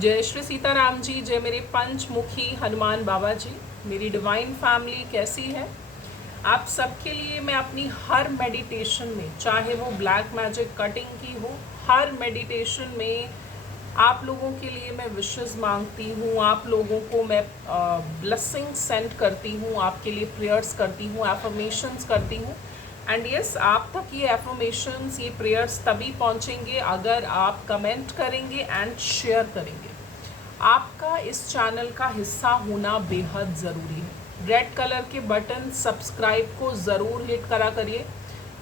जय श्री सीताराम जी, जय मेरे पंचमुखी हनुमान बाबा जी। मेरी डिवाइन फैमिली कैसी है? आप सबके लिए मैं अपनी हर मेडिटेशन में, चाहे वो ब्लैक मैजिक कटिंग की हो, हर मेडिटेशन में आप लोगों के लिए मैं विशेस मांगती हूँ, आप लोगों को मैं ब्लेसिंग सेंड करती हूँ, आपके लिए प्रेयर्स करती हूँ, एफर्मेशंस करती हूँ। एंड यस, आप तक ये एफर्मेशंस, ये प्रेयर्स तभी पहुँचेंगे अगर आप कमेंट करेंगे एंड शेयर करेंगे। आपका इस चैनल का हिस्सा होना बेहद ज़रूरी है। रेड कलर के बटन सब्सक्राइब को ज़रूर हिट करा करिए,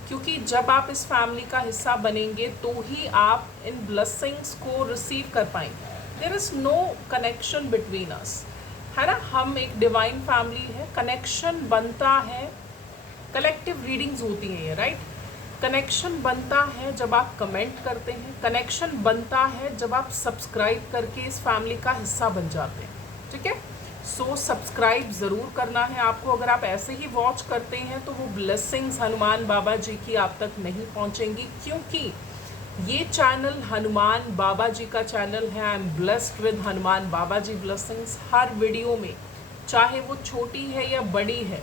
क्योंकि जब आप इस फैमिली का हिस्सा बनेंगे तो ही आप इन ब्लेसिंग्स को रिसीव कर पाएंगे। There is no connection between us, है ना। हम एक डिवाइन फैमिली है, कनेक्शन बनता है, कलेक्टिव रीडिंग्स होती हैं ये, राइट। कनेक्शन बनता है जब आप कमेंट करते हैं, कनेक्शन बनता है जब आप सब्सक्राइब करके इस फैमिली का हिस्सा बन जाते हैं, ठीक है। सो सब्सक्राइब ज़रूर करना है आपको। अगर आप ऐसे ही वॉच करते हैं तो वो ब्लेसिंग्स हनुमान बाबा जी की आप तक नहीं पहुंचेंगी, क्योंकि ये चैनल हनुमान बाबा जी का चैनल है। I am blessed with Hanuman Baba ji blessings. हर वीडियो में, चाहे वो छोटी है या बड़ी है,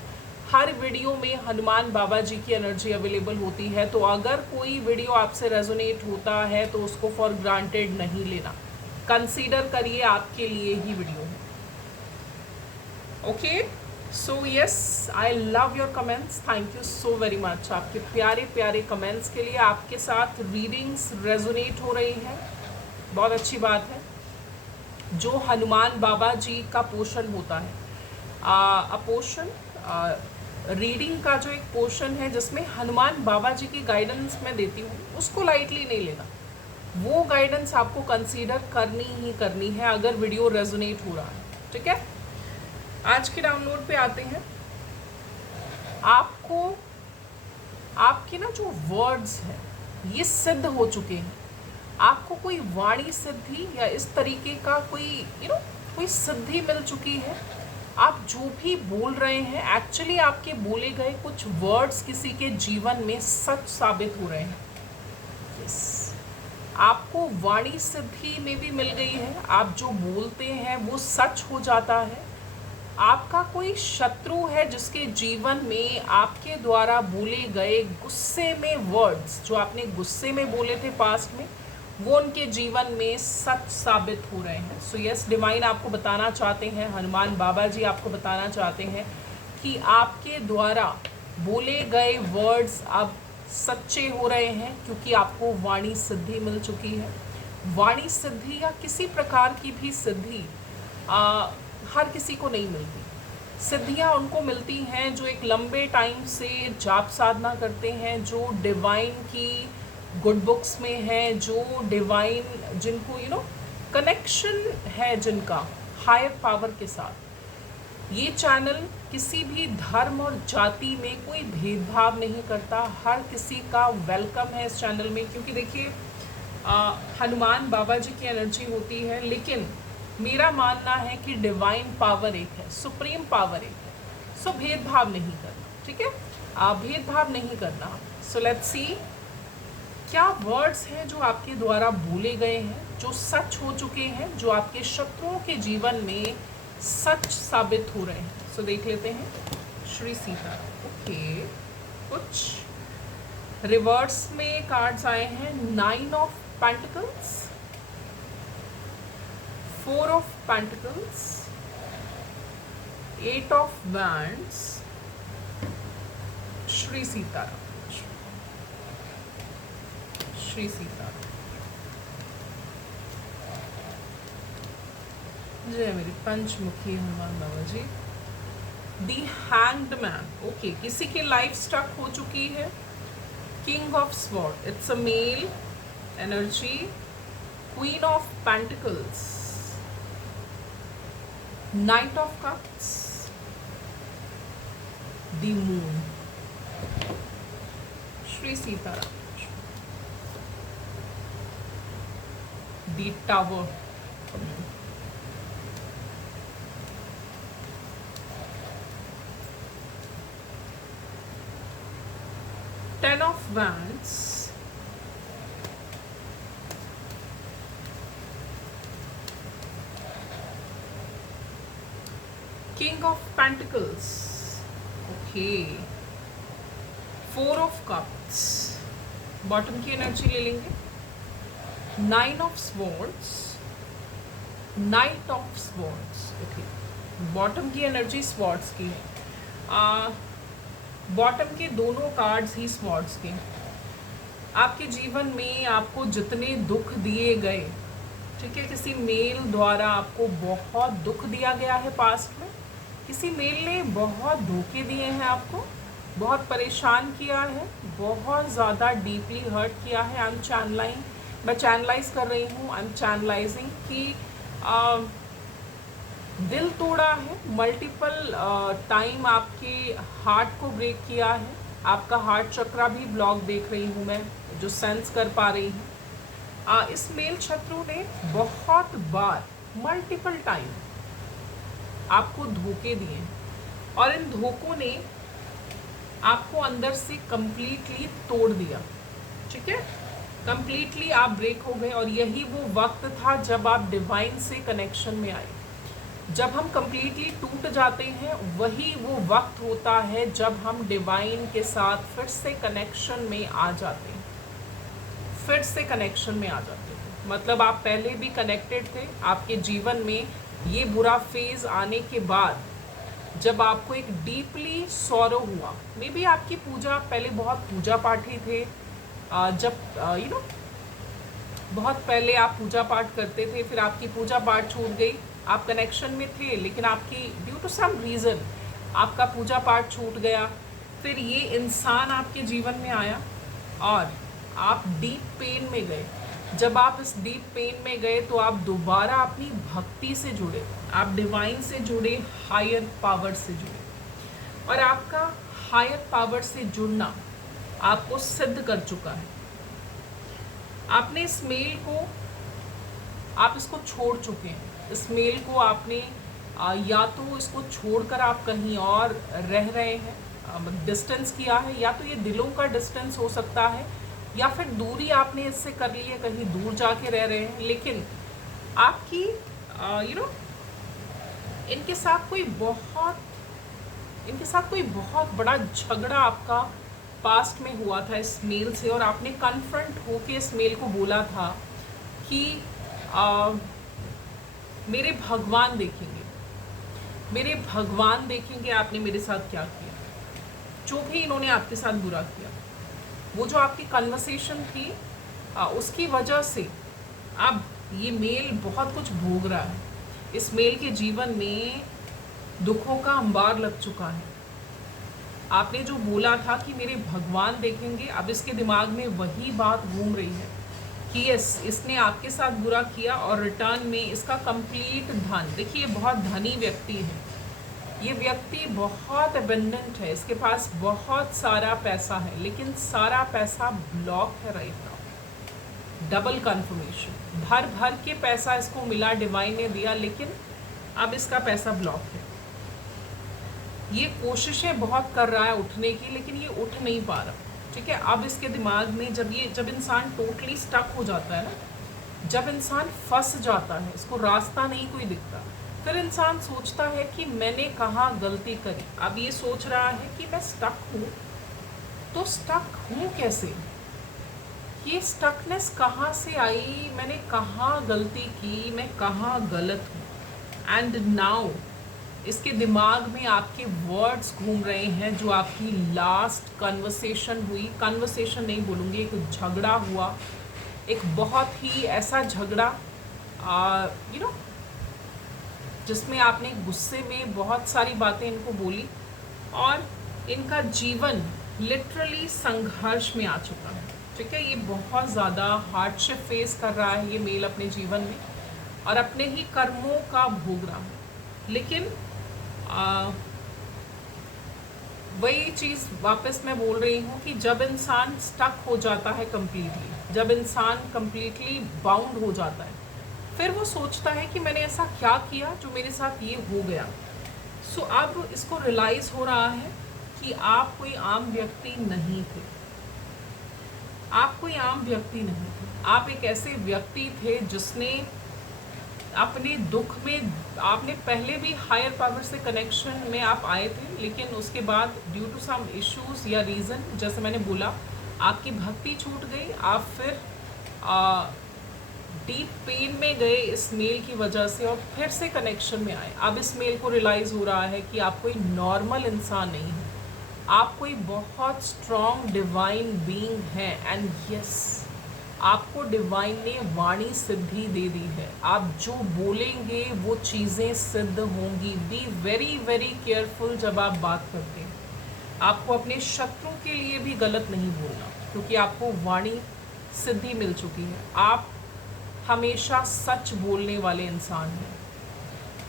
हर वीडियो में हनुमान बाबा जी की एनर्जी अवेलेबल होती है। तो अगर कोई वीडियो आपसे रेजोनेट होता है तो उसको फॉर ग्रांटेड नहीं लेना, कंसीडर करिए आपके लिए ही वीडियो है। Okay, so yes, I love your comments, thank you so very much. आपके प्यारे प्यारे कमेंट्स के लिए। आपके साथ रीडिंग्स रेजोनेट हो रही हैं, बहुत अच्छी बात है। जो हनुमान बाबा जी का पोर्शन होता है, पोर्शन रीडिंग का जो एक पोर्शन है जिसमें हनुमान बाबा जी की गाइडेंस मैं देती हूँ, उसको लाइटली नहीं लेना। वो गाइडेंस आपको कंसीडर करनी ही करनी है अगर वीडियो रेजोनेट हो रहा है, ठीक है। आज के डाउनलोड पे आते हैं। आपको आपके ना जो वर्ड्स हैं ये सिद्ध हो चुके हैं। आपको कोई वाणी सिद्धि या इस तरीके का कोई कोई सिद्धि मिल चुकी है। आप जो भी बोल रहे हैं, एक्चुअली आपके बोले गए कुछ वर्ड्स किसी के जीवन में सच साबित हो रहे हैं। यस, आपको वाणी सिद्धि में भी मिल गई है। आप जो बोलते हैं वो सच हो जाता है। आपका कोई शत्रु है जिसके जीवन में आपके द्वारा बोले गए गुस्से में वर्ड्स, जो आपने गुस्से में बोले थे पास्ट में, वो उनके जीवन में सच साबित हो रहे हैं। सो यस, डिवाइन आपको बताना चाहते हैं, हनुमान बाबा जी आपको बताना चाहते हैं कि आपके द्वारा बोले गए वर्ड्स अब सच्चे हो रहे हैं, क्योंकि आपको वाणी सिद्धि मिल चुकी है। वाणी सिद्धि या किसी प्रकार की भी सिद्धि हर किसी को नहीं मिलती। सिद्धियाँ उनको मिलती हैं जो एक लंबे टाइम से जाप साधना करते हैं, जो डिवाइन की गुड बुक्स में है, जो डिवाइन, जिनको कनेक्शन है जिनका हायर पावर के साथ। ये चैनल किसी भी धर्म और जाति में कोई भेदभाव नहीं करता। हर किसी का वेलकम है इस चैनल में, क्योंकि देखिए हनुमान बाबा जी की एनर्जी होती है, लेकिन मेरा मानना है कि डिवाइन पावर एक है, सुप्रीम पावर एक है। सो भेदभाव नहीं करना, ठीक है। भेदभाव नहीं करना। सो लेट्स सी क्या वर्ड्स हैं जो आपके द्वारा बोले गए हैं, जो सच हो चुके हैं, जो आपके शत्रुओं के जीवन में सच साबित हो रहे हैं। सो देख लेते हैं। श्री सीताराम। ओके, कुछ रिवर्स में कार्ड्स आए हैं। 9 of pentacles, 4 of Pentacles, 8 of Wands, Shri Sitaram, Shri Sitaram. जय मेरी पंचमुखी हनुमान बाबा जी। दी हैंग्ड मैन। ओके, किसी की लाइफ स्टक हो चुकी है। King of sword, it's a mail energy. Queen of pentacles, Knight of Cups, the Moon, Shri Sitaram, the Tower, 10 of Wands, king of pentacles, okay, four of cups, bottom की energy ले लेंगे, nine of swords, night of swords, okay, bottom की energy swords की है। Bottom के दोनों cards ही swords के। आपके जीवन में आपको जितने दुख दिए गए, ठीक है, किसी मेल द्वारा आपको बहुत दुख दिया गया है पास्ट में, किसी मेल ने बहुत धोखे दिए हैं आपको, बहुत परेशान किया है, बहुत ज़्यादा डीपली हर्ट किया है। आई एम चैनलाइंग, मैं चैनलाइज कर रही हूँ, आई एम चैनलाइजिंग कि दिल तोड़ा है, मल्टीपल टाइम आपके हार्ट को ब्रेक किया है, आपका हार्ट चक्रा भी ब्लॉक देख रही हूँ मैं, जो सेंस कर पा रही हूँ। इस मेल शत्रु ने बहुत बार, मल्टीपल टाइम आपको धोखे दिए हैं और इन धोखों ने आपको अंदर से कंप्लीटली तोड़ दिया, ठीक है, कंप्लीटली आप ब्रेक हो गए। और यही वो वक्त था जब आप डिवाइन से कनेक्शन में आए। जब हम कंप्लीटली टूट जाते हैं, वही वो वक्त होता है जब हम डिवाइन के साथ फिर से कनेक्शन में आ जाते हैं, फिर से कनेक्शन में आ जाते हैं। मतलब आप पहले भी कनेक्टेड थे, आपके जीवन में ये बुरा फेज आने के बाद जब आपको एक डीपली सॉरो हुआ, मे बी आपकी पूजा, पहले बहुत पूजा पाठी थे, जब बहुत पहले आप पूजा पाठ करते थे, फिर आपकी पूजा पाठ छूट गई, आप कनेक्शन में थे लेकिन आपकी ड्यू टू सम रीज़न आपका पूजा पाठ छूट गया, फिर ये इंसान आपके जीवन में आया और आप डीप पेन में गए। जब आप इस डीप पेन में गए तो आप दोबारा अपनी भक्ति से जुड़े, आप डिवाइन से जुड़े, हायर पावर से जुड़े, और आपका हायर पावर से जुड़ना आपको सिद्ध कर चुका है। आपने इस मेल को, आप इसको छोड़ चुके हैं, इस मेल को आपने या तो इसको छोड़कर आप कहीं और रह रहे हैं, डिस्टेंस किया है, या तो ये दिलों का डिस्टेंस हो सकता है, या फिर दूरी आपने इससे कर ली है, कहीं दूर जाके रह रहे हैं। लेकिन आपकी इनके साथ कोई बहुत बड़ा झगड़ा आपका पास्ट में हुआ था इस मेल से, और आपने कन्फ्रंट होके इस मेल को बोला था कि मेरे भगवान देखेंगे, मेरे भगवान देखेंगे आपने मेरे साथ क्या किया, जो भी इन्होंने आपके साथ बुरा किया। वो जो आपकी कन्वर्सेशन थी, उसकी वजह से अब ये मेल बहुत कुछ भोग रहा है। इस मेल के जीवन में दुखों का अंबार लग चुका है। आपने जो बोला था कि मेरे भगवान देखेंगे, अब इसके दिमाग में वही बात घूम रही है कि यस, इसने आपके साथ बुरा किया और रिटर्न में इसका कंप्लीट धन, देखिए बहुत धनी व्यक्ति है, ये व्यक्ति बहुत अबंडेंट है, इसके पास बहुत सारा पैसा है, लेकिन सारा पैसा ब्लॉक है राइट नाउ। डबल कंफर्मेशन, भर भर के पैसा इसको मिला, डिवाइन ने दिया, लेकिन अब इसका पैसा ब्लॉक है। ये कोशिशें बहुत कर रहा है उठने की, लेकिन ये उठ नहीं पा रहा, ठीक है। अब इसके दिमाग में जब इंसान टोटली स्टक हो जाता है ना, जब इंसान फंस जाता है, इसको रास्ता नहीं कोई दिखता, फिर इंसान सोचता है कि मैंने कहाँ गलती करी। अब ये सोच रहा है कि मैं स्टक हूँ, तो स्टक हूँ कैसे, ये स्टकनेस कहाँ से आई, मैंने कहाँ गलती की, मैं कहाँ गलत हूँ। एंड नाउ इसके दिमाग में आपके वर्ड्स घूम रहे हैं जो आपकी लास्ट कन्वर्सेशन हुई, कन्वर्सेशन नहीं बोलूँगी, एक झगड़ा हुआ, एक बहुत ही ऐसा झगड़ा जिसमें आपने गुस्से में बहुत सारी बातें इनको बोली, और इनका जीवन लिटरली संघर्ष में आ चुका है, ठीक है। ये बहुत ज़्यादा हार्डशिप फेस कर रहा है ये मेल अपने जीवन में, और अपने ही कर्मों का भोग रहा है। लेकिन वही चीज़ वापस मैं बोल रही हूँ कि जब इंसान स्टक हो जाता है कम्प्लीटली, जब इंसान कम्प्लीटली बाउंड हो जाता है, फिर वो सोचता है कि मैंने ऐसा क्या किया जो मेरे साथ ये हो गया। सो अब इसको रियलाइज़ हो रहा है कि आप कोई आम व्यक्ति नहीं थे, आप कोई आम व्यक्ति नहीं थे, आप एक ऐसे व्यक्ति थे जिसने अपने दुख में आपने पहले भी हायर पावर से कनेक्शन में आप आए थे, लेकिन उसके बाद ड्यू टू सम इश्यूज या रीज़न, जैसे मैंने बोला, आपकी भक्ति छूट गई, आप फिर डीप पेन में गए इस मेल की वजह से और फिर से कनेक्शन में आए। अब इस मेल को रियलाइज़ हो रहा है कि आप कोई नॉर्मल इंसान नहीं है, आप कोई बहुत स्ट्रॉन्ग डिवाइन बीइंग हैं। एंड यस, आपको डिवाइन ने वाणी सिद्धि दे दी है, आप जो बोलेंगे वो चीज़ें सिद्ध होंगी। बी वेरी वेरी केयरफुल जब आप बात करते हैं, आपको अपने शत्रु के लिए भी गलत नहीं बोलना, क्योंकि आपको वाणी सिद्धि मिल चुकी है। आप हमेशा सच बोलने वाले इंसान हैं,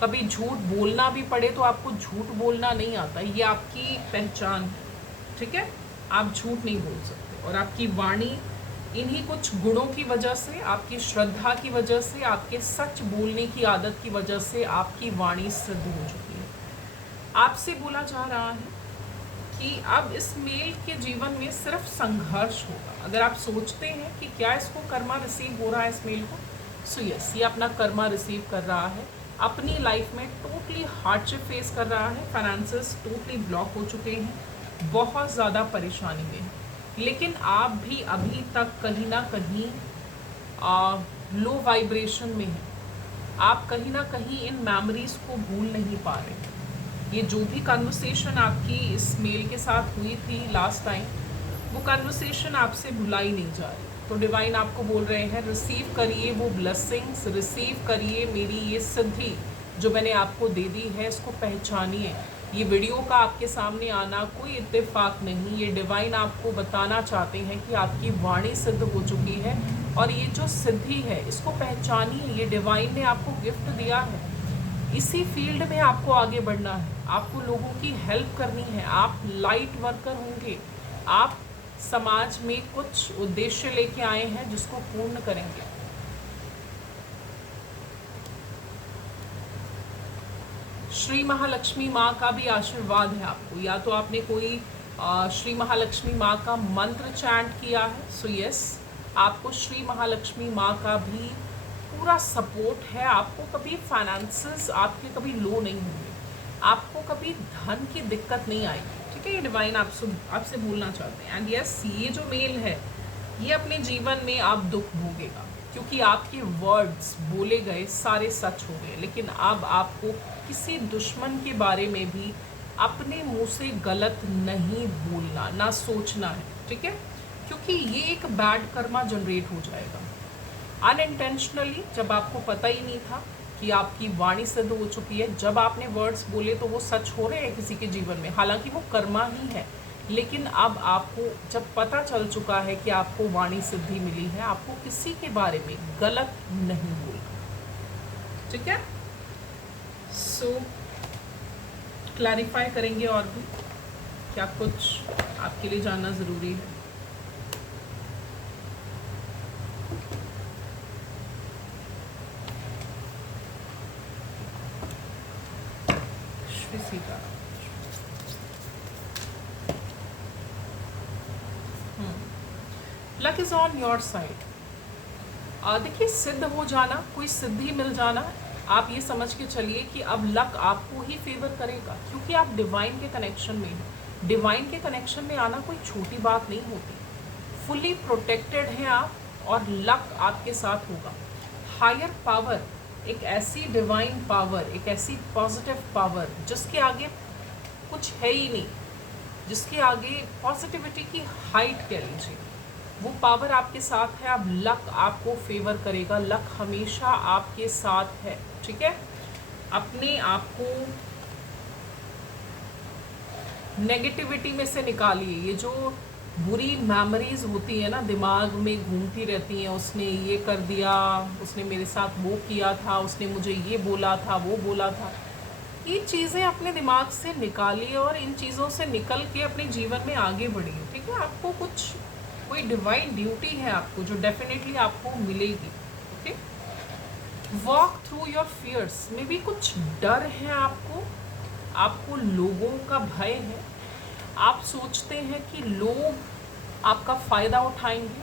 कभी झूठ बोलना भी पड़े तो आपको झूठ बोलना नहीं आता, ये आपकी पहचान है, ठीक है। आप झूठ नहीं बोल सकते, और आपकी वाणी इन्हीं कुछ गुणों की वजह से, आपकी श्रद्धा की वजह से, आपके सच बोलने की आदत की वजह से आपकी वाणी सिद्ध हो चुकी है। आपसे बोला जा रहा है कि अब इस मेल के जीवन में सिर्फ संघर्ष होगा। अगर आप सोचते हैं कि क्या इसको कर्मा रिसीव हो रहा है इस मेल को, सो यस, ये अपना कर्मा रिसीव कर रहा है, अपनी लाइफ में टोटली हार्डशिप फेस कर रहा है, फाइनेंसेस टोटली ब्लॉक हो चुके हैं, बहुत ज़्यादा परेशानी में है। लेकिन आप भी अभी तक कहीं ना कहीं लो वाइब्रेशन में हैं, आप कहीं ना कहीं इन मेमोरीज़ को भूल नहीं पा रहे। ये जो भी कन्वर्सेशन आपकी इस मेल के साथ हुई थी लास्ट टाइम, वो कन्वर्सेशन आपसे भुलाई नहीं जा रही। तो डिवाइन आपको बोल रहे हैं, रिसीव करिए वो ब्लेसिंग्स, रिसीव करिए मेरी ये सिद्धि जो मैंने आपको दे दी है, इसको पहचानिए। ये वीडियो का आपके सामने आना कोई इत्तेफाक नहीं, ये डिवाइन आपको बताना चाहते हैं कि आपकी वाणी सिद्ध हो चुकी है, और ये जो सिद्धि है इसको पहचानिए। ये डिवाइन ने आपको गिफ्ट दिया है, इसी फील्ड में आपको आगे बढ़ना है, आपको लोगों की हेल्प करनी है, आप लाइट वर्कर होंगे, आप समाज में कुछ उद्देश्य लेके आए हैं जिसको पूर्ण करेंगे। श्री महालक्ष्मी माँ का भी आशीर्वाद है आपको, या तो आपने कोई श्री महालक्ष्मी माँ का मंत्र चैंट किया है, सो यस, आपको श्री महालक्ष्मी माँ का भी पूरा सपोर्ट है। आपको कभी फाइनेंसेस आपके कभी लो नहीं होंगे, आपको कभी धन की दिक्कत नहीं आएगी, ठीक है। ये डिवाइन आपसे बोलना चाहते हैं। एंड यस, ये जो मेल है ये अपने जीवन में आप दुख भोगेगा, क्योंकि आपके वर्ड्स बोले गए सारे सच हो गए, लेकिन अब आपको किसी दुश्मन के बारे में भी अपने मुंह से गलत नहीं बोलना, ना सोचना है, ठीक है, क्योंकि ये एक बैड कर्मा जनरेट हो जाएगा अनइंटेंशनली। जब आपको पता ही नहीं था कि आपकी वाणी सिद्ध हो चुकी है, जब आपने वर्ड्स बोले तो वो सच हो रहे हैं किसी के जीवन में, हालांकि वो कर्मा ही है, लेकिन अब आपको जब पता चल चुका है कि आपको वाणी सिद्धि मिली है, आपको किसी के बारे में गलत नहीं बोलना, ठीक है। सो क्लैरिफाई करेंगे और भी क्या कुछ आपके लिए जानना ज़रूरी है। Shri Sitaram. Luck is on your side. देखिए, सिद्ध हो जाना, कोई सिद्धि मिल जाना, आप ये समझ के चलिए कि अब लक आपको ही फेवर करेगा, क्योंकि आप डिवाइन के कनेक्शन में हैं। डिवाइन के कनेक्शन में आना कोई छोटी बात नहीं होती, फुली प्रोटेक्टेड हैं आप, और लक आपके साथ होगा। हायर पावर, एक ऐसी डिवाइन पावर, एक ऐसी पॉजिटिव पावर जिसके आगे कुछ है ही नहीं, जिसके आगे पॉजिटिविटी की हाइट कह लीजिए, वो पावर आपके साथ है। अब लक आपको फेवर करेगा, लक हमेशा आपके साथ है, ठीक है। अपने आप को नेगेटिविटी में से निकालिए। ये जो बुरी मेमोरीज होती है ना, दिमाग में घूमती रहती हैं, उसने ये कर दिया, उसने मेरे साथ वो किया था, उसने मुझे ये बोला था, वो बोला था, ये चीज़ें अपने दिमाग से निकालिए और इन चीज़ों से निकल के अपने जीवन में आगे बढ़िए, ठीक है। आपको कुछ कोई डिवाइन ड्यूटी है आपको जो डेफिनेटली आपको मिलेगी, okay. Walk through your fears में भी कुछ डर है आपको, आपको लोगों का भय है, आप सोचते हैं कि लोग आपका फ़ायदा उठाएंगे,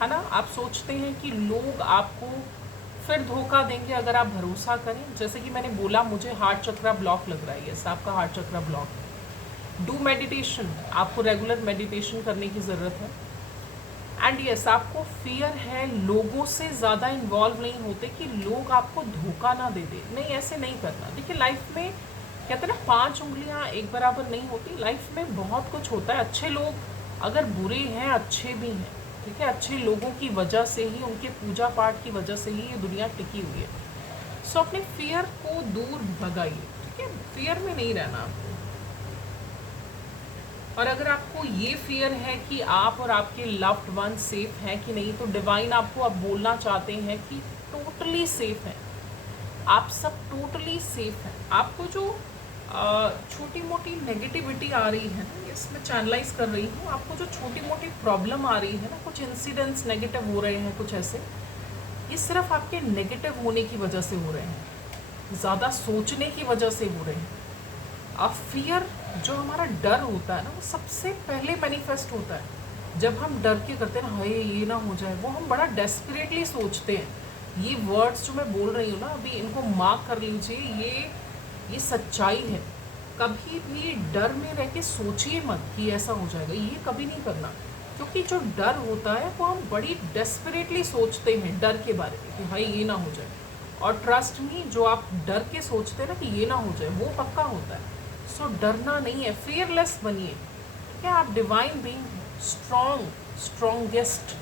है ना, आप सोचते हैं कि लोग आपको फिर धोखा देंगे अगर आप भरोसा करें। जैसे कि मैंने बोला, मुझे हार्ट चक्रा ब्लॉक लग रहा है, यस आपका हार्ट चक्रा ब्लॉक है। डू मेडिटेशन, आपको रेगुलर मेडिटेशन करने की ज़रूरत है। एंड यस, आपको फियर है, लोगों से ज़्यादा इन्वॉल्व नहीं होते कि लोग आपको धोखा ना दे दे, नहीं ऐसे नहीं करना। देखिए लाइफ में कहते हैं ना, 5 उंगलियां एक बराबर नहीं होती। लाइफ में बहुत कुछ होता है, अच्छे लोग अगर बुरे हैं अच्छे भी हैं, ठीक है। अच्छे लोगों की वजह से ही, उनके पूजा पाठ की वजह से ही ये दुनिया टिकी हुई है। सो अपने फियर को दूर भगाइए, ठीक है। फियर में नहीं रहना आपको। और अगर आपको ये फियर है कि आप और आपके लव्ड वन सेफ हैं कि नहीं, तो डिवाइन आपको अब बोलना चाहते हैं कि टोटली सेफ है, आप सब टोटली सेफ हैं। आपको जो छोटी मोटी नेगेटिविटी आ रही है ना, इसमें चैनलाइज कर रही हूँ, आपको जो छोटी मोटी प्रॉब्लम आ रही है ना, कुछ इंसिडेंट्स नेगेटिव हो रहे हैं कुछ ऐसे, ये सिर्फ आपके नेगेटिव होने की वजह से हो रहे हैं, ज़्यादा सोचने की वजह से हो रहे हैं। अब फियर जो हमारा डर होता है ना, वो सबसे पहले मैनिफेस्ट होता है जब हम डर के करते हैं ना, हाय ये ना हो जाए, वो हम बड़ा डेस्परेटली सोचते हैं। ये वर्ड्स जो मैं बोल रही हूँ ना अभी, इनको मार्क कर लीजिए, ये सच्चाई है। कभी भी डर में रह के सोचिए मत कि ऐसा हो जाएगा, ये कभी नहीं करना। क्योंकि जो डर होता है वो हम बड़ी डेस्परेटली सोचते हैं डर के बारे में कि भाई ये ना हो जाए। और ट्रस्ट मी, जो आप डर के सोचते हैं ना कि ये ना हो जाए, वो पक्का होता है। सो डरना नहीं है, फियरलेस बनिए, क्या आप डिवाइन बीइंग, स्ट्रॉन्गेस्ट,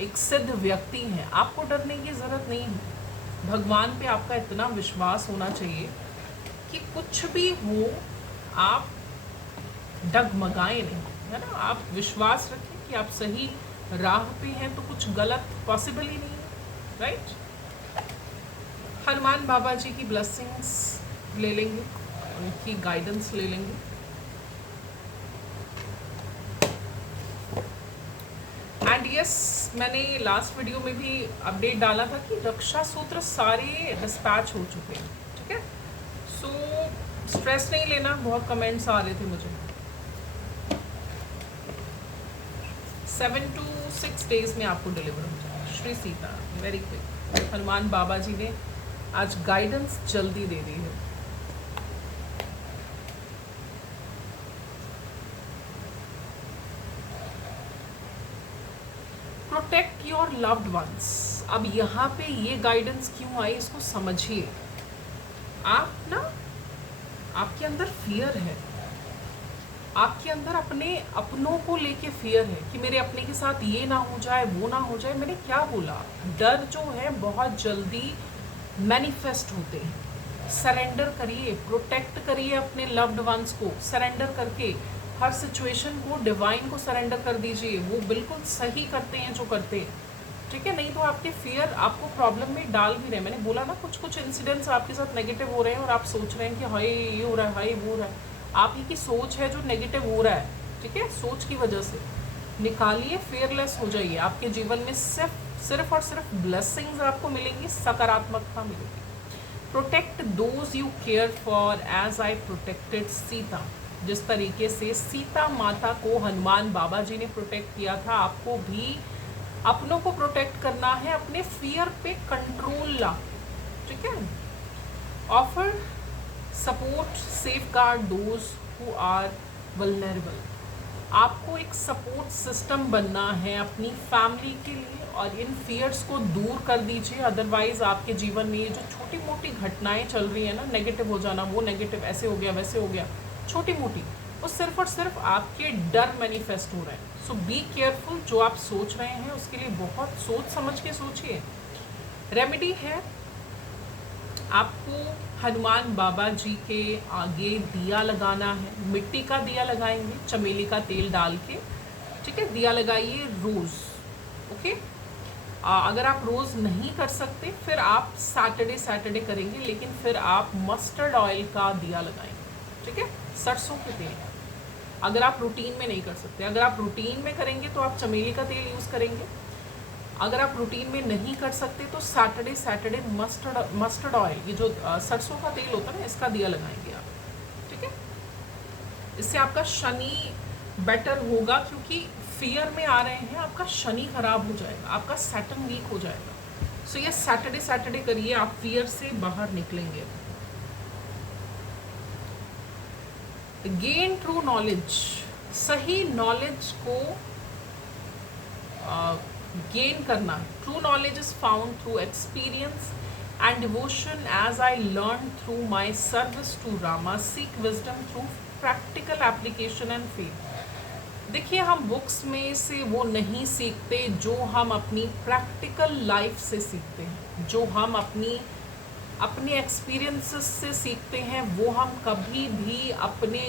एक सिद्ध व्यक्ति हैं, आपको डरने की ज़रूरत नहीं है। भगवान पे आपका इतना विश्वास होना चाहिए कि कुछ भी हो आप डगमगाए नहीं, है ना। आप विश्वास रखें कि आप सही राह पे हैं, तो कुछ गलत पॉसिबल ही नहीं है, राइट। हनुमान बाबा जी की ब्लेसिंग्स ले लेंगे, उनकी गाइडेंस ले लेंगे। एंड यस, मैंने लास्ट वीडियो में भी अपडेट डाला था कि रक्षा सूत्र सारे डिस्पैच हो चुके हैं, ठीक है। सो स्ट्रेस नहीं लेना, बहुत कमेंट्स आ रहे थे मुझे। 7 to 6 डेज में आपको डिलीवर हो जाएगा। Shri Sita, very quick. हनुमान बाबा जी ने आज गाइडेंस जल्दी दे दी है। Protect your loved ones. अब यहाँ पे ये गाइडेंस क्यों आई, इसको समझिए। आप ना, आपके अंदर फियर है, आपके अंदर अपने अपनों को लेके फियर है कि मेरे अपने के साथ ये ना हो जाए, वो ना हो जाए। मैंने क्या बोला, डर जो है बहुत जल्दी मैनिफेस्ट होते हैं। सरेंडर करिए, प्रोटेक्ट करिए अपने लव्ड वंस को, सरेंडर करके हर सिचुएशन को डिवाइन को सरेंडर कर दीजिए। वो बिल्कुल सही करते हैं जो करते हैं, ठीक है। नहीं तो आपके फियर आपको प्रॉब्लम में डाल भी रहे हैं। मैंने बोला ना, कुछ इंसिडेंट्स आपके साथ नेगेटिव हो रहे हैं और आप सोच रहे हैं कि हाय ये हो रहा है, हाय वो हो रहा है। आप ही की सोच है जो नेगेटिव हो रहा है, ठीक है। सोच की वजह से निकालिए, फियरलेस हो जाइए। आपके जीवन में सिर्फ और सिर्फ ब्लेसिंग्स आपको मिलेंगी, सकारात्मकता मिलेगी। Protect those you care for as I protected Sita. जिस तरीके से सीता माता को हनुमान बाबा जी ने प्रोटेक्ट किया था, आपको भी अपनों को प्रोटेक्ट करना है, अपने फियर पे कंट्रोल ला, ठीक है। Offer support, safeguard those who are vulnerable. आपको एक सपोर्ट सिस्टम बनना है अपनी फैमिली के लिए, और इन फियर्स को दूर कर दीजिए। अदरवाइज आपके जीवन में ये जो छोटी मोटी घटनाएं चल रही है ना, नेगेटिव हो जाना, वो नेगेटिव ऐसे हो गया वैसे हो गया, छोटी मोटी, वो सिर्फ और सिर्फ आपके डर मैनिफेस्ट हो रहे हैं। सो बी केयरफुल, जो आप सोच रहे हैं उसके लिए बहुत सोच समझ के सोचिए। रेमेडी है, आपको हनुमान बाबा जी के आगे दिया लगाना है, मिट्टी का दिया लगाएंगे चमेली का तेल डाल के, ठीक है। दिया लगाइए रोज़, ओके। अगर आप रोज़ नहीं कर सकते फिर आप सैटरडे करेंगे, लेकिन फिर आप मस्टर्ड ऑयल का दिया लगाएंगे, ठीक है, सरसों के तेल। अगर आप रूटीन में नहीं कर सकते, अगर आप रूटीन में करेंगे तो आप चमेली का तेल यूज़ करेंगे। अगर आप रूटीन में नहीं कर सकते तो सैटरडे मस्टर्ड ऑयल, ये जो सरसों का तेल होता है ना, इसका दिया लगाएंगे आप, ठीक है। इससे आपका शनि बेटर होगा, क्योंकि फियर में आ रहे हैं, आपका शनि खराब हो जाएगा, आपका सैटर्न वीक हो जाएगा। सो ये सैटरडे सैटरडे करिए, आप फियर से बाहर निकलेंगे। गेन ट्रू नॉलेज, सही नॉलेज को गेन करना। True knowledge is found through experience and devotion as I learn through my service to Rama, seek wisdom through practical application and faith. देखिए, हम बुक्स में से वो नहीं सीखते जो हम अपनी प्रैक्टिकल लाइफ से सीखते हैं, जो हम अपने एक्सपीरियंसेस से सीखते हैं, वो हम कभी भी अपने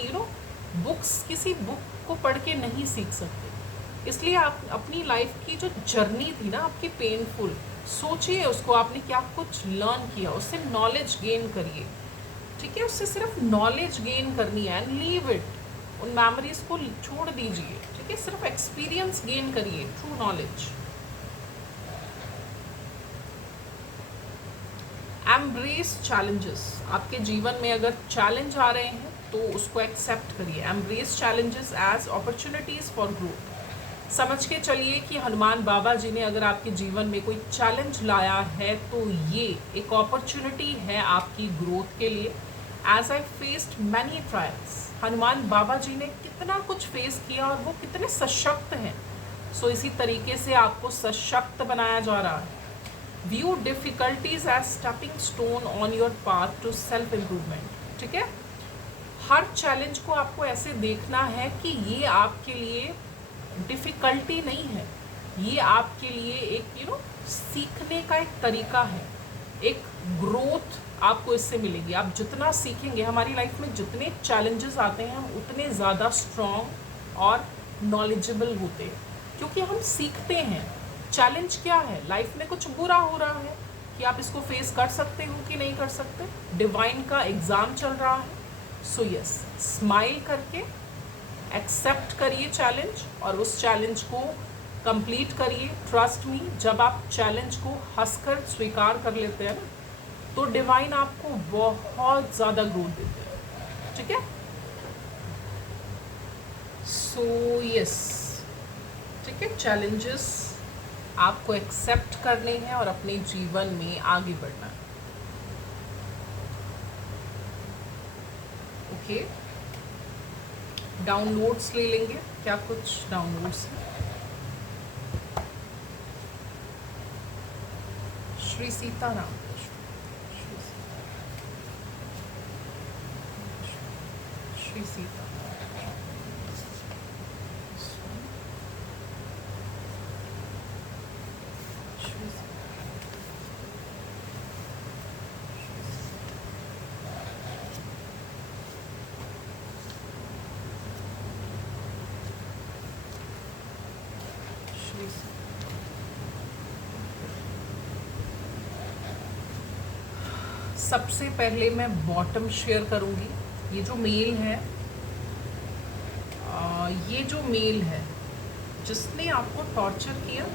बुक्स, किसी बुक को पढ़ के नहीं सीख सकते। इसलिए आप अपनी लाइफ की जो जर्नी थी ना आपकी पेनफुल, सोचिए उसको, आपने क्या कुछ लर्न किया, उससे नॉलेज गेन करिए। ठीक है, उससे सिर्फ नॉलेज गेन करनी है एंड लीव इट, उन मेमोरीज को छोड़ दीजिए। ठीक है, सिर्फ एक्सपीरियंस गेन करिए, ट्रू नॉलेज। एम्ब्रेस चैलेंजेस, आपके जीवन में अगर चैलेंज आ रहे हैं तो उसको एक्सेप्ट करिए। Embrace challenges as opportunities for growth. समझ के चलिए कि हनुमान बाबा जी ने अगर आपके जीवन में कोई चैलेंज लाया है तो ये एक अपॉर्चुनिटी है आपकी ग्रोथ के लिए। As I faced many trials, Hanuman Baba ji ने कितना कुछ फेस किया और वो कितने सशक्त हैं। सो इसी तरीके से आपको सशक्त बनाया जा रहा है। View difficulties as stepping stone on your path to self improvement. ठीक है, हर चैलेंज को आपको ऐसे देखना है कि ये आपके लिए डिफ़िकल्टी नहीं है, ये आपके लिए एक सीखने का एक तरीका है, एक ग्रोथ आपको इससे मिलेगी। आप जितना सीखेंगे, हमारी लाइफ में जितने चैलेंजेस आते हैं हम उतने ज़्यादा स्ट्रॉन्ग और नॉलेजेबल होते हैं, क्योंकि हम सीखते हैं। चैलेंज क्या है? लाइफ में कुछ बुरा हो रहा है कि आप इसको फेस कर सकते हो कि नहीं कर सकते। डिवाइन का एग्ज़ाम चल रहा है। सो यस, स्माइल करके एक्सेप्ट करिए चैलेंज और उस चैलेंज को कंप्लीट करिए। ट्रस्ट मी, जब आप चैलेंज को हंसकर स्वीकार कर लेते हैं ना, तो डिवाइन आपको बहुत ज़्यादा ग्रोथ देते हैं। ठीक है, सो यस, ठीक है, चैलेंजेस आपको एक्सेप्ट करने हैं और अपने जीवन में आगे बढ़ना है। ओके, डाउनलोड्स ले लेंगे, क्या कुछ डाउनलोड्स हैं। श्री सीताराम, श्री सीता, सबसे पहले मैं बॉटम शेयर करूंगी। ये जो मेल है, ये जो मेल है जिसने आपको टॉर्चर किया,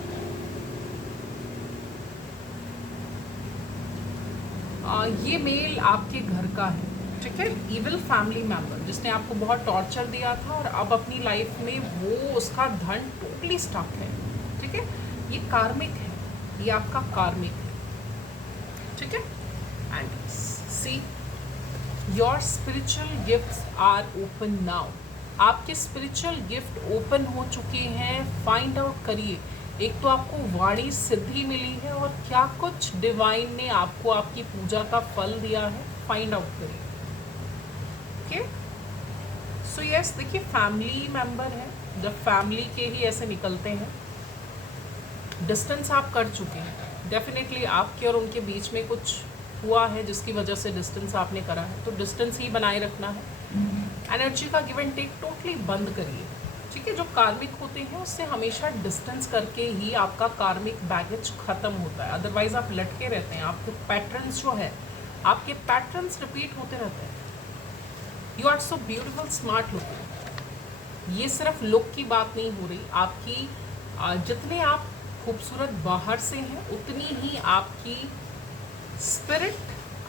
ये मेल आपके घर का है। ठीक है, इविल फैमिली मेंबर जिसने आपको बहुत टॉर्चर दिया था और अब अपनी लाइफ में वो उसका धन टोटली स्टक है। ठीक है, ये कार्मिक है, ये आपका कार्मिक है। ठीक है, and see your spiritual gifts are open now. आपके स्पिरिचुअल गिफ्ट ओपन हो चुके हैं। फाइंड आउट करिए, एक तो आपको वाणी सिद्धि मिली है और क्या कुछ डिवाइन ने आपको आपकी पूजा का फल दिया है। फाइंड आउट करिए। ओके, सो यस, देखिए फैमिली मेंबर है, जब फैमिली के ही ऐसे निकलते हैं। डिस्टेंस आप कर चुके हैं, डेफिनेटली आपके और उनके बीच में कुछ हुआ है जिसकी वजह से डिस्टेंस आपने करा है, तो डिस्टेंस ही बनाए रखना है। एनर्जी का गिव एंड टेक टोटली बंद करिए। ठीक है, जो कार्मिक होते हैं उससे हमेशा डिस्टेंस करके ही आपका कार्मिक बैगेज खत्म होता है, अदरवाइज आप लटके रहते हैं। आपके पैटर्न्स जो है, आपके पैटर्न्स रिपीट होते रहते हैं। You are so beautiful, smart looking. ये सिर्फ लुक की बात नहीं हो रही, आपकी जितने आप खूबसूरत बाहर से हैं उतनी ही आपकी स्पिरिट,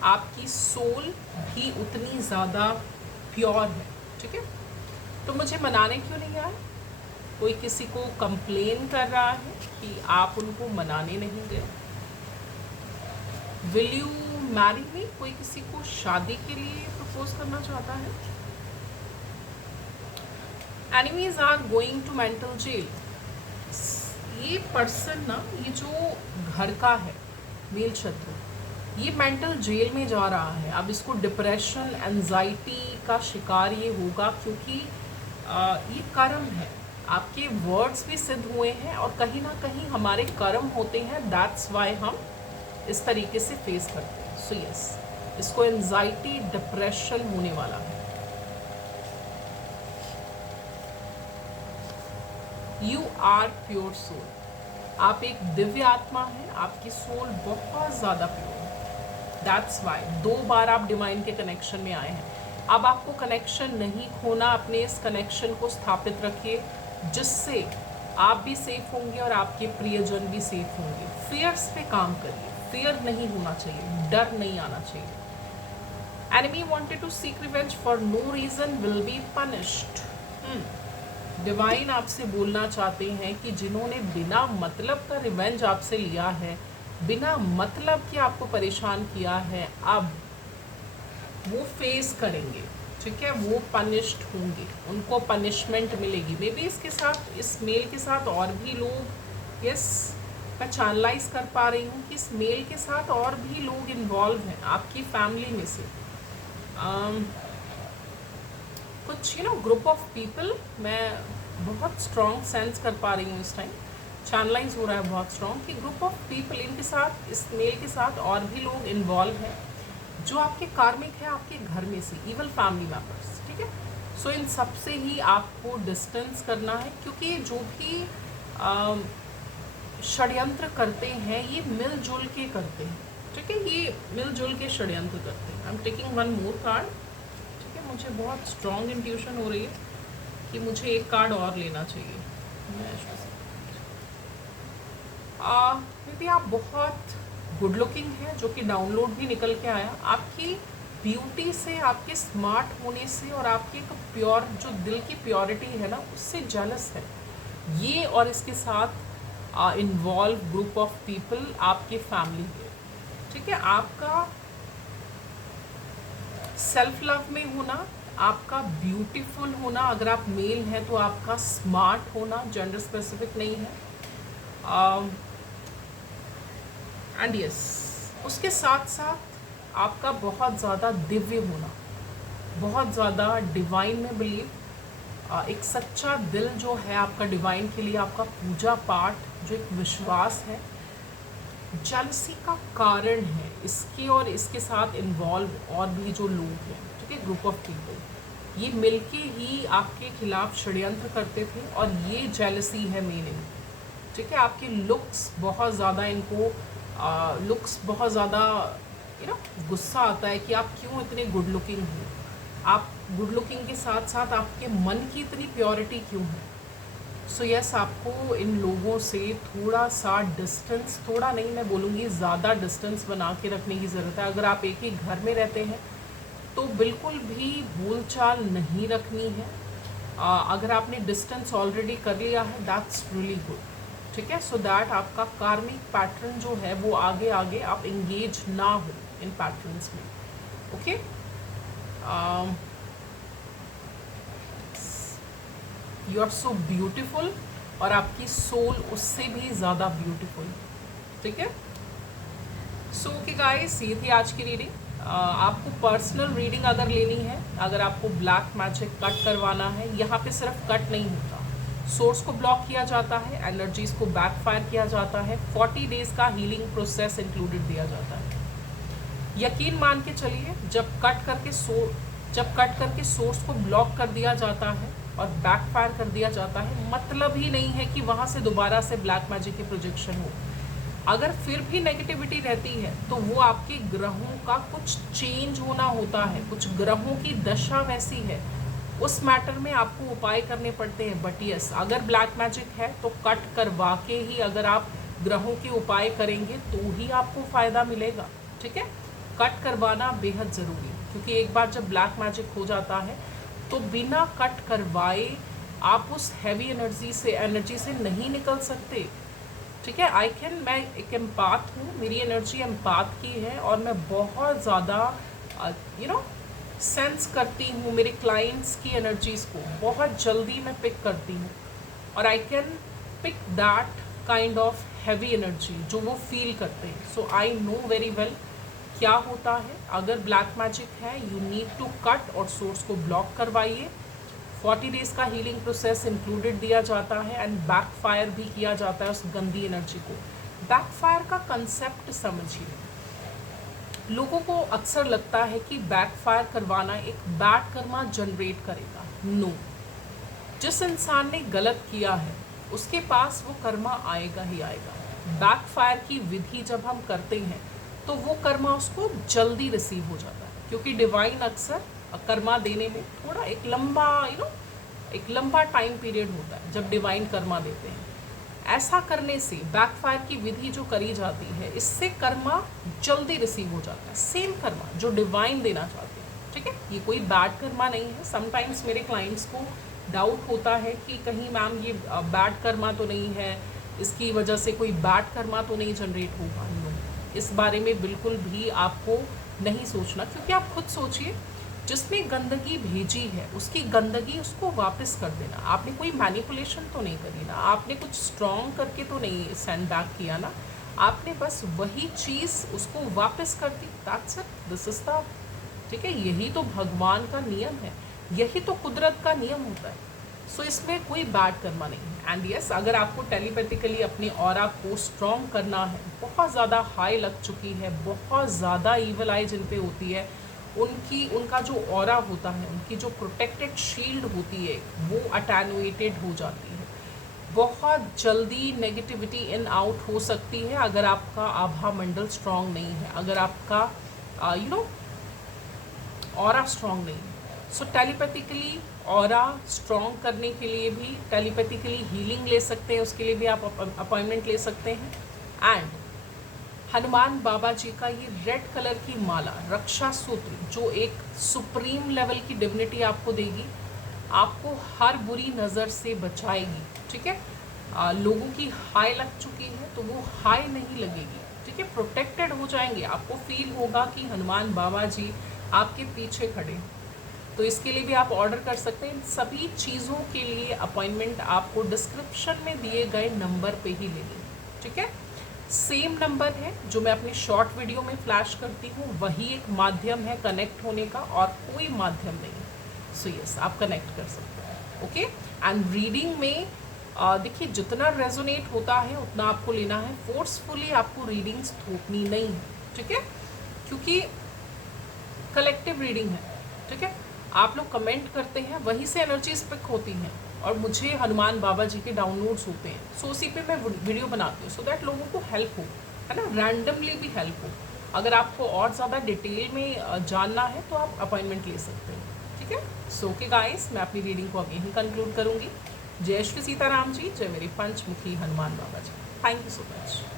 आपकी सोल भी उतनी ज़्यादा प्योर है। ठीक है, तो मुझे मनाने क्यों नहीं आए? कोई किसी को कंप्लेन कर रहा है कि आप उनको मनाने नहीं गए। विल यू मैरी मी, कोई किसी को शादी के लिए प्रपोज करना चाहता है। Enemies are going to mental jail, ये पर्सन ना, ये जो घर का है मेल शत्रु, ये मेंटल जेल में जा रहा है। अब इसको डिप्रेशन एंजाइटी का शिकार ये होगा, क्योंकि ये कर्म है। आपके वर्ड्स भी सिद्ध हुए हैं और कहीं ना कहीं हमारे कर्म होते हैं, दैट्स वाई हम इस तरीके से फेस करते हैं। सो यस, इसको एंजाइटी डिप्रेशन होने वाला है। यू आर प्योर सोल, आप एक दिव्य आत्मा हैं, आपकी सोल बहुत ज़्यादा प्योर है। दैट्स वाई 2 बार आप डिवाइन के कनेक्शन में आए हैं। अब आपको कनेक्शन नहीं खोना, अपने इस कनेक्शन को स्थापित रखिए, जिससे आप भी सेफ होंगे और आपके प्रियजन भी सेफ होंगे। फियर्स पे काम करिए, फियर नहीं होना चाहिए, डर नहीं आना चाहिए। Enemy wanted to seek revenge for no reason will be punished. Divine आपसे बोलना चाहते हैं कि जिन्होंने बिना मतलब का रिवेंज आपसे लिया है, बिना मतलब के आपको परेशान किया है, अब वो फेस करेंगे, ठीक है, वो पनिश्ड होंगे, उनको पनिशमेंट मिलेगी। मे बी इसके साथ, इस मेल के साथ और भी लोग, यस, मैं चैनलाइज कर पा रही हूँ कि इस मेल के साथ और भी लोग इन्वॉल्व हैं आपकी फैमिली में से। कुछ ग्रुप ऑफ पीपल, मैं बहुत स्ट्रॉन्ग सेंस कर पा रही हूँ इस टाइम, चैनलाइज हो रहा है बहुत स्ट्रॉन्ग कि ग्रुप ऑफ पीपल, इनके साथ, इस मेल के साथ और भी लोग इन्वॉल्व हैं जो आपके कार्मिक है, आपके घर में से इवल फैमिली मेम्बर्स, ठीक है। सो इन सब से ही आपको डिस्टेंस करना है, क्योंकि जो भी षड्यंत्र करते हैं ये मिलजुल के करते हैं, ठीक है, ये मिलजुल के षड्यंत्र करते हैं। I am taking one more card, ठीक है, मुझे बहुत स्ट्रॉन्ग इंट्यूशन हो रही है कि मुझे एक कार्ड और लेना चाहिए। मे बी आप बहुत गुड लुकिंग है, जो कि डाउनलोड भी निकल के आया। आपकी ब्यूटी से, आपके स्मार्ट होने से और आपकी एक प्योर, जो दिल की प्योरिटी है ना, उससे जेलस है ये, और इसके साथ इन्वॉल्व ग्रुप ऑफ पीपल आपकी फैमिली है, ठीक है। आपका सेल्फ लव में होना, आपका ब्यूटीफुल होना, अगर आप मेल हैं तो आपका स्मार्ट होना, जेंडर स्पेसिफिक नहीं है, एंड यस, उसके साथ साथ आपका बहुत ज़्यादा दिव्य होना, बहुत ज़्यादा डिवाइन में बिलीव, एक सच्चा दिल जो है आपका डिवाइन के लिए, आपका पूजा पाठ, जो एक विश्वास है, जेलसी का कारण है इसके, और इसके साथ इन्वॉल्व और भी जो लोग हैं, ठीक है, ग्रुप ऑफ पीपल, ये मिलके ही आपके खिलाफ षड्यंत्र करते थे, और ये जेलसी है मेन, ठीक है। आपके लुक्स बहुत ज़्यादा, इनको लुक्स बहुत ज़्यादा गुस्सा आता है कि आप क्यों इतने गुड लुकिंग हो, आप गुड लुकिंग के साथ साथ आपके मन की इतनी प्योरिटी क्यों है। सो यस, आपको इन लोगों से थोड़ा सा डिस्टेंस, थोड़ा नहीं, मैं बोलूँगी ज़्यादा डिस्टेंस बना के रखने की ज़रूरत है। अगर आप एक ही घर में रहते हैं तो बिल्कुल भी बोलचाल नहीं रखनी है। अगर आपने डिस्टेंस ऑलरेडी कर लिया है, दैट्स रियली गुड, ठीक है, सो दैट आपका कार्मिक पैटर्न जो है वो आगे आगे आप इंगेज ना हो इन पैटर्न्स में, okay. You are so beautiful, और आपकी सोल उससे भी ज़्यादा ब्यूटिफुल, ठीक है। सो ओके गाइस, ये थी आज की रीडिंग। आपको पर्सनल रीडिंग अगर लेनी है, अगर आपको ब्लैक मैजिक कट करवाना है, यहाँ पे सिर्फ कट नहीं होता, सोर्स को ब्लॉक किया जाता है, एनर्जीज को बैकफायर किया जाता है, 40 डेज का हीलिंग प्रोसेस इंक्लूडेड दिया जाता है। यकीन मान के चलिए, जब कट करके सोर्स को ब्लॉक कर दिया जाता है और बैकफायर कर दिया जाता है, मतलब ही नहीं है कि वहाँ से दोबारा से ब्लैक मैजिक की प्रोजेक्शन हो। अगर फिर भी नेगेटिविटी रहती है तो वो आपके ग्रहों का कुछ चेंज होना होता है, कुछ ग्रहों की दशा वैसी है, उस मैटर में आपको उपाय करने पड़ते हैं। बट यस, अगर ब्लैक मैजिक है तो कट करवा के ही अगर आप ग्रहों के उपाय करेंगे तो ही आपको फ़ायदा मिलेगा, ठीक है। कट करवाना बेहद ज़रूरी है, क्योंकि एक बार जब ब्लैक मैजिक हो जाता है तो बिना कट करवाए आप उस हैवी एनर्जी से नहीं निकल सकते, ठीक है। मैं एक एम्पाथ हूँ, मेरी एनर्जी एम्पाथ की है और मैं बहुत ज़्यादा सेंस करती हूँ मेरे क्लाइंट्स की एनर्जीज़ को, बहुत जल्दी मैं पिक करती हूँ और I can pick that kind of heavy energy जो वो फील करते हैं। So I know very well क्या होता है। अगर ब्लैक मैजिक है, यू नीड टू कट और सोर्स को ब्लॉक करवाइए। 40 डेज का हीलिंग प्रोसेस इंक्लूडेड दिया जाता है एंड बैकफायर भी किया जाता है उस गंदी एनर्जी को। बैकफायर का कंसेप्ट समझिए। लोगों को अक्सर लगता है कि बैकफायर करवाना एक बैड कर्मा जनरेट करेगा। नो, जिस इंसान ने गलत किया है उसके पास वो कर्मा आएगा ही आएगा। बैकफायर की विधि जब हम करते हैं तो वो कर्मा उसको जल्दी रिसीव हो जाता है, क्योंकि डिवाइन अक्सर कर्मा देने में थोड़ा एक लंबा टाइम पीरियड होता है जब डिवाइन कर्मा देते हैं। ऐसा करने से बैकफायर की विधि जो करी जाती है, इससे कर्मा जल्दी रिसीव हो जाता है, सेम कर्मा जो डिवाइन देना चाहते हैं। ठीक है, ये कोई बैड कर्मा नहीं है। समटाइम्स मेरे क्लाइंट्स को डाउट होता है कि कहीं मैम ये बैड कर्मा तो नहीं है, इसकी वजह से कोई बैड कर्मा तो नहीं जनरेट होगा। नो, इस बारे में बिल्कुल भी आपको नहीं सोचना, क्योंकि आप खुद सोचिए, जिसने गंदगी भेजी है उसकी गंदगी उसको वापस कर देना। आपने कोई मैनिपुलेशन तो नहीं करी ना, आपने कुछ स्ट्रॉन्ग करके तो नहीं सेंड बैक किया ना, आपने बस वही चीज़ उसको वापस कर दी। That's it, this is the, ठीक है, यही तो भगवान का नियम है, यही तो कुदरत का नियम होता है। सो इसमें कोई बैड कर्मा नहीं है। एंड यस, अगर आपको टेलीपैथिकली अपनी ऑरा को स्ट्रॉन्ग करना है, बहुत ज़्यादा हाई लग चुकी है, बहुत ज़्यादा ईवल आई जिन पे होती है, उनका जो ऑरा होता है, उनकी जो प्रोटेक्टेड शील्ड होती है वो अटेनुएटेड हो जाती है। बहुत जल्दी नेगेटिविटी इन आउट हो सकती है अगर आपका आभा मंडल स्ट्रॉन्ग नहीं है, अगर आपका ऑरा स्ट्रॉन्ग नहीं है। सो टेलीपैथिकली ऑरा स्ट्रॉन्ग करने के लिए भी टेलीपैथिकली हीलिंग ले सकते हैं, उसके लिए भी आप अपॉइंटमेंट ले सकते हैं। एंड हनुमान बाबा जी का ये रेड कलर की माला, रक्षा सूत्र, जो एक सुप्रीम लेवल की डिविनिटी आपको देगी, आपको हर बुरी नज़र से बचाएगी। ठीक है, लोगों की हाई लग चुकी है तो वो हाई नहीं लगेगी। ठीक है, प्रोटेक्टेड हो जाएंगे, आपको फील होगा कि हनुमान बाबा जी आपके पीछे खड़े हैं। तो इसके लिए भी आप ऑर्डर कर सकते हैं। सभी चीज़ों के लिए अपॉइंटमेंट आपको डिस्क्रिप्शन में दिए गए नंबर पे ही लेंगे। ठीक है, सेम नंबर है जो मैं अपनी शॉर्ट वीडियो में फ्लैश करती हूँ, वही एक माध्यम है कनेक्ट होने का, और कोई माध्यम नहीं है। सो यस, आप कनेक्ट कर सकते हैं। ओके, एंड रीडिंग में देखिए, जितना रेजोनेट होता है उतना आपको लेना है, फोर्सफुली आपको रीडिंग्स थोपनी नहीं है। ठीक है, क्योंकि कलेक्टिव रीडिंग है। ठीक है, आप लोग कमेंट करते हैं, वहीं से एनर्जीज पिक होती हैं और मुझे हनुमान बाबा जी के डाउनलोड्स होते हैं। सो उसी पे मैं वीडियो बनाती हूँ, सो दैट लोगों को हेल्प हो, है ना, रैंडमली भी हेल्प हो। अगर आपको और ज़्यादा डिटेल में जानना है तो आप अपॉइंटमेंट ले सकते हैं। ठीक है, सो ओके गाइस, मैं अपनी रीडिंग को अब यहीं कंक्लूड करूँगी। जय श्री सीताराम जी, जय मेरे Panchmukhi Hanuman Baba ji. Thank you so much.